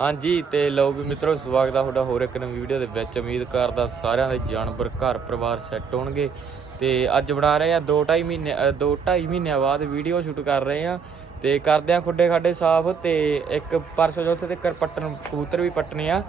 ਹਾਂਜੀ, ਤੇ ਲਓ ਵੀ ਮਿੱਤਰੋ, ਸਵਾਗਤ ਆ ਤੁਹਾਡਾ ਹੋਰ ਇੱਕ ਨਵੀਂ ਵੀਡੀਓ ਦੇ ਵਿੱਚ। ਉਮੀਦ ਕਰਦਾ ਸਾਰਿਆਂ ਦੇ ਜਾਨਵਰ, ਘਰ ਪਰਿਵਾਰ ਸੈੱਟ ਹੋਣਗੇ। ਤੇ ਅੱਜ ਬਣਾ ਰਹੇ ਆ 2 2.5 ਮਹੀਨੇ 2 2.5 ਮਹੀਨਿਆਂ ਬਾਅਦ ਵੀਡੀਓ ਸ਼ੂਟ ਕਰ ਰਹੇ ਆ। ਤੇ ਕਰਦੇ ਆ ਖੁੱਡੇ ਖਾਡੇ ਸਾਫ਼, ਤੇ ਇੱਕ ਪਰਸੋਂ ਚੌਥੇ ਤੇ ਪੱਟਣ, ਕਬੂਤਰ ਵੀ ਪੱਟਨੇ ਆ।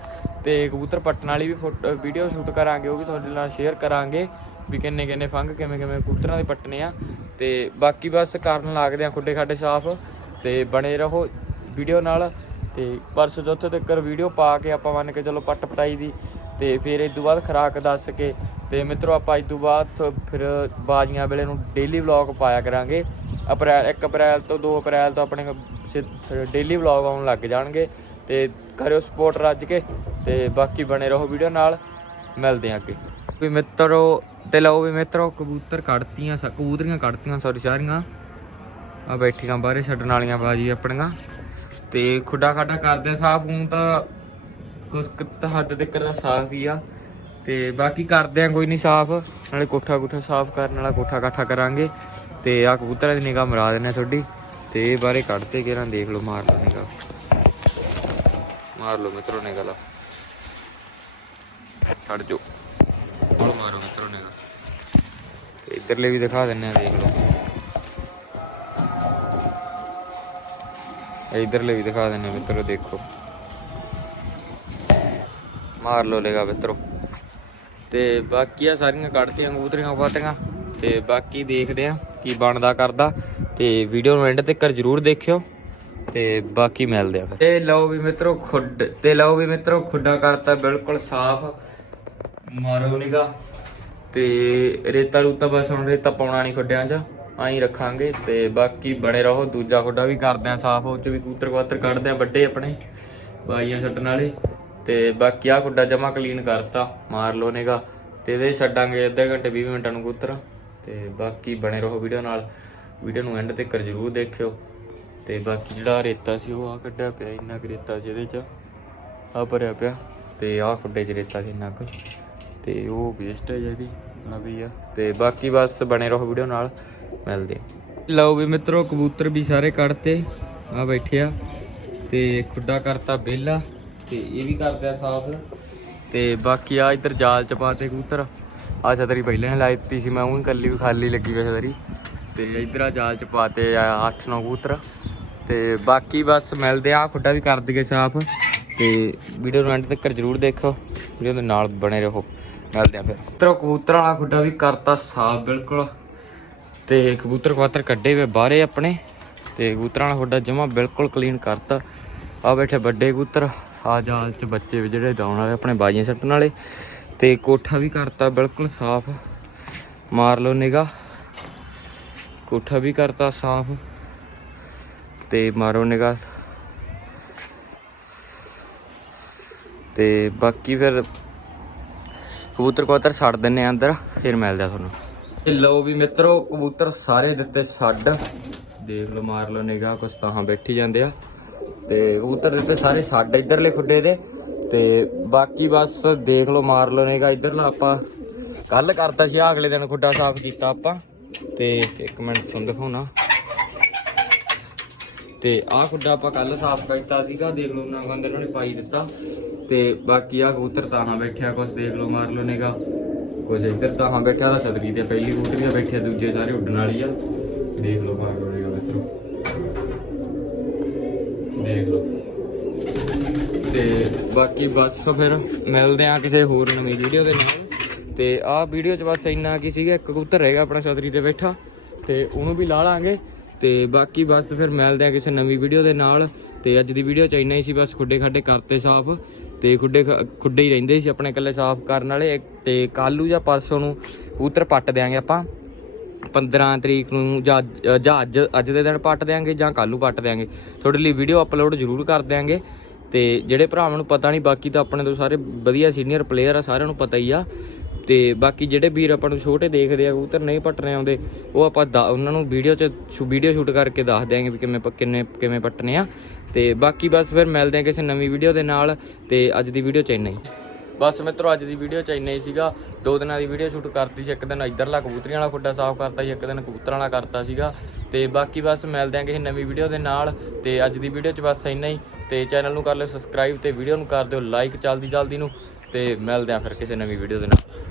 ਤੇ ਕਬੂਤਰ ਪੱਟਣ ਵਾਲੀ ਵੀ ਵੀਡੀਓ ਸ਼ੂਟ ਕਰਾਂਗੇ, ਉਹ ਵੀ ਤੁਹਾਡੇ ਨਾਲ ਸ਼ੇਅਰ ਕਰਾਂਗੇ, ਵੀ ਕਿੰਨੇ ਕਿੰਨੇ ਫੰਗ, ਕਿਵੇਂ ਕਿਵੇਂ ਕਬੂਤਰਾਂ ਦੇ ਪੱਟਨੇ ਆ। ਤੇ ਬਾਕੀ ਬਸ ਕਰਨ ਲੱਗਦੇ ਆ ਖੁੱਡੇ ਖਾਡੇ ਸਾਫ਼, ਤੇ ਬਣੇ ਰਹੋ ਵੀਡੀਓ ਨਾਲ। ਤੇ ਪਰਸੋਂ ਚੌਥੇ ਤੱਕ ਵੀਡੀਓ ਪਾ ਕੇ ਆਪਾਂ ਮੰਨ ਕੇ ਚਲੋ ਪੱਟ ਪਟਾਈ ਦੀ ਤੇ ਫਿਰ ਇਸ ਤੋਂ ਬਾਅਦ ਖਰਾਕ ਦੱਸ ਕੇ ਤੇ ਮਿੱਤਰੋ ਆਪਾਂ ਇਸ ਤੋਂ ਬਾਅਦ ਫਿਰ ਬਾਜੀਆਂ ਵੇਲੇ ਨੂੰ ਡੇਲੀ ਵਲੌਗ ਪਾਇਆ ਕਰਾਂਗੇ। ਅਪ੍ਰੈਲ 1 ਅਪ੍ਰੈਲ ਤੋਂ 2 ਅਪ੍ਰੈਲ ਤੋਂ ਆਪਣੇ ਡੇਲੀ ਵਲੌਗ ਆਉਣ ਲੱਗ ਜਾਣਗੇ ਤੇ ਕਰਿਓ ਸਪੋਰਟ ਰੱਜ ਕੇ ਤੇ ਬਾਕੀ ਬਣੇ ਰਹੋ ਵੀਡੀਓ ਨਾਲ। ਮਿਲਦੇ ਆਂ ਅੱਗੇ। ਵੀ ਮਿੱਤਰੋ, ਤੇ ਲਓ ਵੀ ਮਿੱਤਰੋ, ਕਬੂਤਰ ਕੱਢਤੀਆਂ ਸ- ਕਬੂਤਰੀਆਂ ਕੱਢਤੀਆਂ ਸੌਰੀ ਸਾਰੀਆਂ। ਆ ਬੈਠੀਆਂ ਬਾਹਰੇ ਛੱਡਣ ਵਾਲੀਆਂ ਬਾਜੀ ਆਪਣੀਆਂ। ਤੇ ਖੁੱਡਾ ਖਾਡਾ ਕਰਦੇ ਸਾਫ਼ ਹੂੰ ਤਾਂ ਕੁਝ ਹੱਦ ਤੱਕ ਦਾ ਸਾਫ਼ ਹੀ ਆ। ਤੇ ਬਾਕੀ ਕਰਦੇ ਆ ਕੋਈ ਨਹੀਂ ਸਾਫ਼, ਨਾਲੇ ਕੋਠਾ ਕੋਠਾ ਸਾਫ਼ ਕਰਨ ਵਾਲਾ ਕੋਠਾ ਕਾਠਾ ਕਰਾਂਗੇ। ਤੇ ਆ ਕਬੂਤਰਾਂ ਦੀ ਨਿਗਾਹ ਮਰਾ ਦਿੰਨੇ ਤੁਹਾਡੀ। ਤੇ ਇਹ ਬਾਰੇ ਕੱਢਤੇ ਕਿਹਨਾਂ ਦੇਖ ਲਓ ਮਾਰ ਲਓ ਨਿਗਾਹ। ਮਾਰ ਲਓ ਮਿੱਤਰੋ ਨਿਗਾਹ ਲਾ। ਛੱਡ ਜੋ ਮਾਰੋ ਮਿੱਤਰੋ ਨਿਗਾਹ। ਇਧਰਲੇ ਵੀ ਦਿਖਾ ਦਿੰਨੇ ਆ, ਦੇਖ ਲਓ। ਇਧਰਲੇ ਵੀ ਦਿਖਾ ਦਿੰਨੇ ਆ ਮਿੱਤਰੋ, ਦੇਖੋ। ਮਾਰ ਲੋ ਲੇਗਾ ਮਿੱਤਰੋ। ਤੇ ਬਾਕੀ ਆ ਸਾਰੀਆਂ ਕੱਢਤੀਆਂ, ਕਬੂਤਰੀਆਂ ਪਾਤੀਆਂ ਤੇ ਬਾਕੀ ਦੇਖਦੇ ਆ ਕੀ ਬਣਦਾ, ਕਰਦਾ। ਤੇ ਵੀਡੀਓ ਨੂੰ ਐਂਡ ਤੱਕ ਜਰੂਰ ਦੇਖਿਓ। ਤੇ ਬਾਕੀ ਮਿਲਦੇ ਆ ਤੇ ਲਓ ਵੀ ਮਿੱਤਰੋ, ਖੁੱਡ ਤੇ ਲਓ ਵੀ ਮਿੱਤਰੋ, ਖੁੱਡਾ ਕਰਤਾ ਬਿਲਕੁਲ ਸਾਫ਼। ਮਾਰੋ ਨਿਗਾ। ਤੇ ਰੇਤਾ ਰੂਤਾ ਬਸ ਹੁਣ ਰੇਤਾ ਪਾਉਣਾ ਨਹੀਂ ਖੁੱਡਿਆਂ 'ਚ। ਆਈ ਰੱਖਾਂਗੇ ਤੇ ਬਾਕੀ ਬਣੇ ਰਹੋ, ਦੂਜਾ ਖੁੱਡਾ ਵੀ ਕਰਦੇ ਆ ਸਾਫ਼, ਉਹ 'ਚ ਵੀ ਕੂਤਰ ਕਵਾਤਰ ਕੱਢਦੇ ਆ ਵੱਡੇ ਆਪਣੇ, ਬਾਈਆਂ ਛੱਡਣ ਵਾਲੇ। ਤੇ ਬਾਕੀ ਆ ਖੁੱਡਾ ਜਮਾ ਕਲੀਨ ਕਰਤਾ, ਮਾਰ ਲੋ ਨੇਗਾ ਤੇ ਇਹਦੇ ਛੱਡਾਂਗੇ ਅੱਧੇ ਘੰਟੇ 20 ਮਿੰਟਾਂ ਨੂੰ ਕੂਤਰ ਤੇ ਬਾਕੀ ਬਣੇ ਰਹੋ ਵੀਡੀਓ ਨਾਲ। ਵੀਡੀਓ ਨੂੰ ਐਂਡ ਤੱਕ ਜਰੂਰ ਦੇਖਿਓ। ਤੇ ਬਾਕੀ ਜਿਹੜਾ ਰੇਤਾ ਸੀ, ਉਹ ਆ ਕੱਢਿਆ ਪਿਆ, ਇੰਨਾ ਕੁ ਰੇਤਾ ਸੀ ਇਹਦੇ 'ਚ। ਆ ਭਰਿਆ ਪਿਆ। ਤੇ ਆਹ ਖੁੱਡੇ 'ਚ ਰੇਤਾ ਸੀ ਇੰਨਾ ਕੁ। ਤੇ ਉਹ ਵੇਸਟੇਜ ਇਹਦੀ, ਨਵੀਂ ਆ। ਤੇ ਬਾਕੀ ਬਸ ਬਣੇ ਰਹੋ ਵੀਡੀਓ ਨਾਲ। ਮਿਲਦੇ ਲਓ ਵੀ ਮਿੱਤਰੋ, ਕਬੂਤਰ ਵੀ ਸਾਰੇ ਕੱਢਤੇ। ਆ ਬੈਠੇ ਆ। ਤੇ ਖੁੱਡਾ ਕਰਤਾ ਬੇਲਾ। ਤੇ ਇਹ ਵੀ ਕਰਦੇ ਸਾਫ਼। ਤੇ ਬਾਕੀ ਆ ਇੱਧਰ ਜਾਲ ਚ ਪਾਤੇ ਕਬੂਤਰ। ਆ ਛਤਰੀ ਪਹਿਲਾਂ ਨੇ ਲਾਈ ਦਿੱਤੀ ਸੀ ਮੈਂ, ਉਹ ਕੱਲੀ ਵੀ ਖਾਲੀ ਲੱਗੀ ਹੋਈ ਛਤਰੀ। ਤੇ ਇੱਧਰ ਆ ਜਾਲ ਚ ਪਾਤੇ ਆ 8-9 ਕਬੂਤਰ। ਤੇ ਬਾਕੀ ਬਸ ਮਿਲਦੇ ਆ। ਖੁੱਡਾ ਵੀ ਕਰ ਦਈਏ ਸਾਫ਼। ਤੇ ਵੀਡੀਓ ਨੂੰ ਐਂਡ ਤੱਕ ਜਰੂਰ ਦੇਖੋ। ਵੀਡੀਓ ਦੇ ਨਾਲ ਬਣੇ ਰਹੋ। ਮਿਲਦੇ ਆ ਫਿਰ। ਮਿੱਤਰੋ, ਕਬੂਤਰ ਵਾਲਾ ਖੁੱਡਾ ਵੀ ਕਰਤਾ ਸਾਫ਼ ਬਿਲਕੁਲ। ਤੇ ਕਬੂਤਰ ਕਬੂਤਰ ਕੱਢੇ ਵੇ ਬਾਹਰੇ ਆਪਣੇ, ਤੇ ਕਬੂਤਰਾਂ ਨਾਲ ਤੁਹਾਡਾ ਜਮਾ ਬਿਲਕੁਲ ਕਲੀਨ ਕਰਤਾ। ਆ ਬੈਠੇ ਵੱਡੇ ਕਬੂਤਰ ਆ ਜਾਲ ਚ ਬੱਚੇ ਵੀ ਜਿਹੜੇ ਦਾਉਣ ਵਾਲੇ, ਆਪਣੇ ਬਾਜੀਆਂ ਸੱਟਣ ਵਾਲੇ। ਤੇ ਕੋਠਾ ਵੀ ਕਰਤਾ, ਬਿਲਕੁਲ ਸਾਫ਼। ਮਾਰ ਲਓ ਨਿਗਾ ਕੋਠਾ ਵੀ ਕਰਤਾ ਸਾਫ਼। ਤੇ ਮਾਰੋ ਨਿਗਾ ਤੇ ਬਾਕੀ ਫਿਰ ਕਬੂਤਰ ਕਬੂਤਰ ਛੱਡ ਦਿੰਨੇ ਆ ਅੰਦਰ, ਫਿਰ ਮਿਲਦੇ ਆ ਤੁਹਾਨੂੰ। ਲਓ ਵੀ ਮਿੱਤਰੋ, ਕਬੂਤਰ ਸਾਰੇ ਦਿੱਤੇ ਛੱਡ। ਦੇਖ ਲਓ ਮਾਰ ਲਓ ਨਿਗਾਹ, ਕੁਛ ਤਾਂ ਬੈਠੀ ਜਾਂਦੇ ਆ। ਤੇ ਕਬੂਤਰ ਦਿੱਤੇ ਸਾਰੇ ਛੱਡ, ਇਧਰਲੇ ਖੁੱਡੇ ਦੇ। ਤੇ ਬਾਕੀ ਬਸ ਦੇਖ ਲਓ, ਮਾਰ ਲਓ ਨਿਗਾਹ, ਇਧਰਲਾ ਆਪਾਂ ਕੱਲ ਕਰਤਾ ਸੀ, ਆਹ ਅਗਲੇ ਦਿਨ ਖੁੱਡਾ ਸਾਫ਼ ਕੀਤਾ ਆਪਾਂ। ਤੇ ਇੱਕ ਮਿੰਟ ਤੁਹਾਨੂੰ ਦਿਖਾਉਣਾ। ਤੇ ਆਹ ਖੁੱਡਾ ਆਪਾਂ ਕੱਲ ਸਾਫ਼ ਕੀਤਾ ਸੀਗਾ, ਦੇਖ ਲਓ ਨਾ ਗੰਦ ਇਹਨਾਂ ਨੇ ਪਾਈ ਦਿੱਤਾ। ਤੇ ਬਾਕੀ ਆ ਕਬੂਤਰ ਤਾਹਾਂ ਬੈਠਿਆ, ਕੁਛ ਦੇਖ ਲਓ, ਮਾਰ ਲਓ ਨਿਗਾ ਕੁਛ ਇੱਧਰ ਤਾਹਾਂ ਬੈਠਿਆ ਦਾ ਛਤਰੀ ਤੇ ਪਹਿਲੀ ਕਬੂਤਰ ਵੀ ਬੈਠਿਆ ਦੂਜੇ ਸਾਰੇ ਉੱਡਣ ਵਾਲੀ ਆ। ਦੇਖ ਲਓ ਮਾਰ ਲਓ ਮਿੱਤਰੋ। ਦੇਖ ਲਓ। ਤੇ ਬਾਕੀ ਬਸ ਫਿਰ ਮਿਲਦੇ ਆ ਕਿਸੇ ਹੋਰ ਨਵੀਂ ਵੀਡੀਓ ਦੇ ਨਾਲ। ਤੇ ਆਹ ਵੀਡੀਓ 'ਚ ਬਸ ਇੰਨਾ ਕੀ ਸੀਗਾ, ਇੱਕ ਕਬੂਤਰ ਰਹੇਗਾ ਆਪਣਾ ਛਤਰੀ ਤੇ ਬੈਠਾ, ਤੇ ਉਹਨੂੰ ਵੀ ਲਾ ਲਾਂਗੇ। ਤੇ ਬਾਕੀ ਬਸ ਫਿਰ ਮਿਲਦੇ ਆ ਕਿਸੇ ਨਵੀਂ ਵੀਡੀਓ ਦੇ ਨਾਲ। ਤੇ ਅੱਜ ਦੀ ਵੀਡੀਓ ਚ ਇੰਨਾ ਹੀ ਸੀ, ਬਸ ਖੁੱਡੇ ਖੱਡੇ ਕਰਤੇ ਸਾਫ਼। ਤੇ ਖੁੱਡੇ ਖ- ਖੁੱਡੇ ਹੀ ਰਹਿੰਦੇ ਸੀ ਆਪਣੇ ਇਕੱਲੇ ਸਾਫ਼ ਕਰਨ ਵਾਲੇ। ਤੇ ਕੱਲੂ ਜਾਂ ਪਰਸੋਂ ਨੂੰ ਕਬੂਤਰ ਪੱਟ ਦਿਆਂਗੇ ਆਪਾਂ। 15 ਤਰੀਕ ਨੂੰ ਜਾਂ ਅੱਜ ਅੱਜ ਦੇ ਦਿਨ ਪੱਟ ਦਿਆਂਗੇ ਜਾਂ ਕੱਲ ਨੂੰ ਪੱਟ ਦਿਆਂਗੇ। ਤੁਹਾਡੇ ਲਈ ਵੀਡੀਓ ਅਪਲੋਡ ਜ਼ਰੂਰ ਕਰ ਦਿਆਂਗੇ। ਤੇ ਜਿਹੜੇ ਭਰਾਵਾਂ ਨੂੰ ਪਤਾ ਨਹੀਂ, ਬਾਕੀ ਤਾਂ ਆਪਣੇ ਤੋਂ ਸਾਰੇ ਵਧੀਆ ਸੀਨੀਅਰ ਪਲੇਅਰ ਆ, ਸਾਰਿਆਂ ਨੂੰ ਪਤਾ ਹੀ ਆ। ਤੇ ਬਾਕੀ ਜਿਹੜੇ ਵੀਰ ਆਪਾਂ ਨੂੰ ਛੋਟੇ ਦੇਖਦੇ ਆ ਕਬੂਤਰ ਨਹੀਂ ਪੱਟਣੇ ਆਉਂਦੇ, ਉਹ ਆਪਾਂ ਦਾ- ਉਹਨਾਂ ਨੂੰ ਵੀਡੀਓ 'ਚ ਵੀਡੀਓ ਸ਼ੂਟ ਕਰਕੇ ਦੱਸ ਦਿਆਂਗੇ ਵੀ ਕਿਵੇਂ ਪ- ਕਿੰਨੇ, ਕਿਵੇਂ ਪੱਟਣੇ ਆ। ਤੇ ਬਾਕੀ ਬਸ ਫਿਰ ਮਿਲਦੇ ਆ ਕਿਸੇ ਨਵੀਂ ਵੀਡੀਓ ਦੇ ਨਾਲ ਤੇ ਅੱਜ ਦੀ ਵੀਡੀਓ ਚ ਇੰਨਾ ਹੀ। ਬਸ ਮਿੱਤਰੋ, ਅੱਜ ਦੀ ਵੀਡੀਓ ਚ ਇੰਨਾ ਹੀ ਸੀਗਾ। ਦੋ ਦਿਨਾਂ ਦੀ ਵੀਡੀਓ ਸ਼ੂਟ ਕਰਤੀ ਸੀ ਇੱਕ ਦਿਨ ਇਧਰਲਾ ਕਬੂਤਰੀਆਂ ਵਾਲਾ ਖੁੱਡਾ ਸਾਫ਼ ਕਰਤਾ ਸੀ, ਇੱਕ ਦਿਨ ਕਬੂਤਰਾਂ ਵਾਲਾ ਕਰਤਾ ਸੀਗਾ। ਤੇ ਬਾਕੀ ਬਸ ਮਿਲਦੇ ਆਂ ਕਿਸੇ ਨਵੀਂ ਵੀਡੀਓ ਦੇ ਨਾਲ ਤੇ ਅੱਜ ਦੀ ਵੀਡੀਓ ਚ ਬਸ ਇੰਨਾ ਹੀ। ਤੇ ਚੈਨਲ ਨੂੰ ਕਰ ਲਿਓ ਸਬਸਕ੍ਰਾਈਬ ਤੇ ਵੀਡੀਓ ਨੂੰ ਕਰ ਦਿਓ ਲਾਈਕ ਜਲਦੀ ਜਲਦੀ ਨੂੰ ਤੇ ਮਿਲਦੇ ਆ ਫਿਰ ਕਿਸੇ ਨਵੀਂ ਵੀਡੀਓ ਦੇ ਨਾਲ।